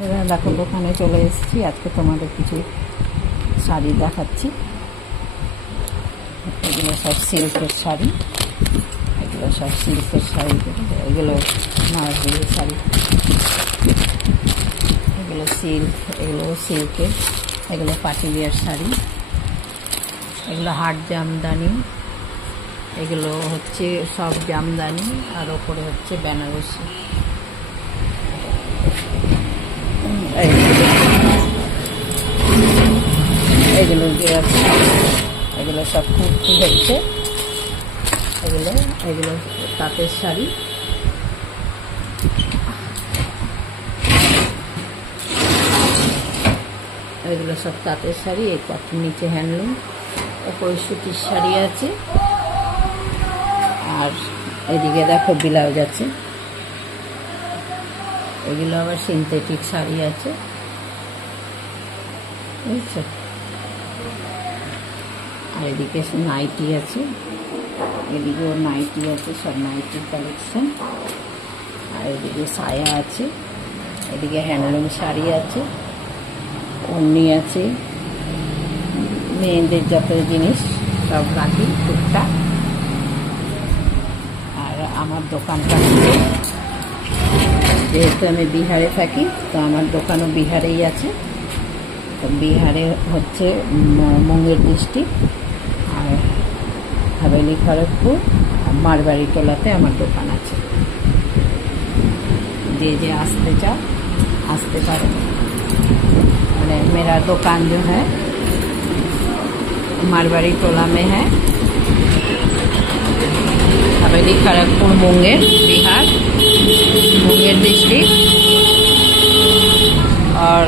দেখো দোকানে চলে এসেছি। আজকে তোমাদের কিছু শাড়ি দেখাচ্ছি। এগুলো সব সিল্কের শাড়ি, এগুলো সব সিল্কের শাড়ি, এগুলো মার্বেলের শাড়ি, এগুলো সিল্ক, এগুলো সিল্কের, এগুলো পাটিয়ার শাড়ি, এগুলো হাট জামদানি, এগুলো হচ্ছে সব জামদানি, আর ওপরে হচ্ছে বেনারসি। এগুলো এগুলো সব কুর্তি হচ্ছে, এগুলো তাঁতের শাড়ি, এগুলো সব তাঁতের শাড়ি। এই কটন, নিচে হ্যান্ডলুম, ওপরে সুতির শাড়ি আছে। আর এদিকে দেখো ব্লাউজ আছে, এগুলো আবার সিনথেটিক শাড়ি আছে, বুঝছো। আর এদিকে নাইটি আছে, এদিকেও নাইটি আছে, সব নাইটির কালেকশন। আর এদিকে সায়া আছে, এদিকে হ্যান্ডলুম শাড়ি আছে, ওড়নি আছে, মেয়েদের যত জিনিস সব রাখি টুকটাক। আর আমার দোকানটা, যেহেতু আমি বিহারে থাকি, তো আমার দোকানও বিহারেই আছে। তো বিহারে হচ্ছে মুঙ্গের ডিস্ট্রিক্ট, আর হাভেলি খড়গপুর, মারবাড়ি টোলাতে আমার দোকান আছে। যে আসতে চাও আসতে पारो। मैंने मेरा दुकान जो है मारवाड़ी टोला में है, हवेली खड़गपुर, मुंगेर, बिहार, मुंगेर डिस्ट्रिक्ट। और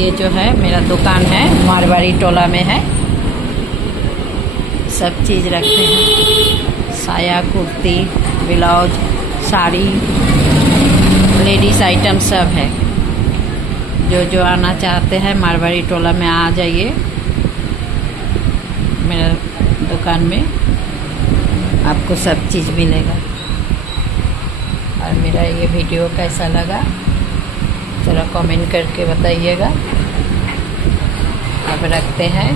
ये जो है मेरा दुकान है मारवाड़ी टोला में है। सब चीज़ रखते हैं, साया, kurti, blouse, sari, ladies item सब है। जो आना चाहते हैं मारवाड़ी टोला में आ जाइए मेरा दुकान में, आपको सब चीज़ मिलेगा। और मेरा ये वीडियो कैसा लगा ज़रा कमेंट करके बताइएगा। अब रखते हैं,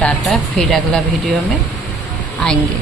टाटा, फिर अगला वीडियो में आएंगे।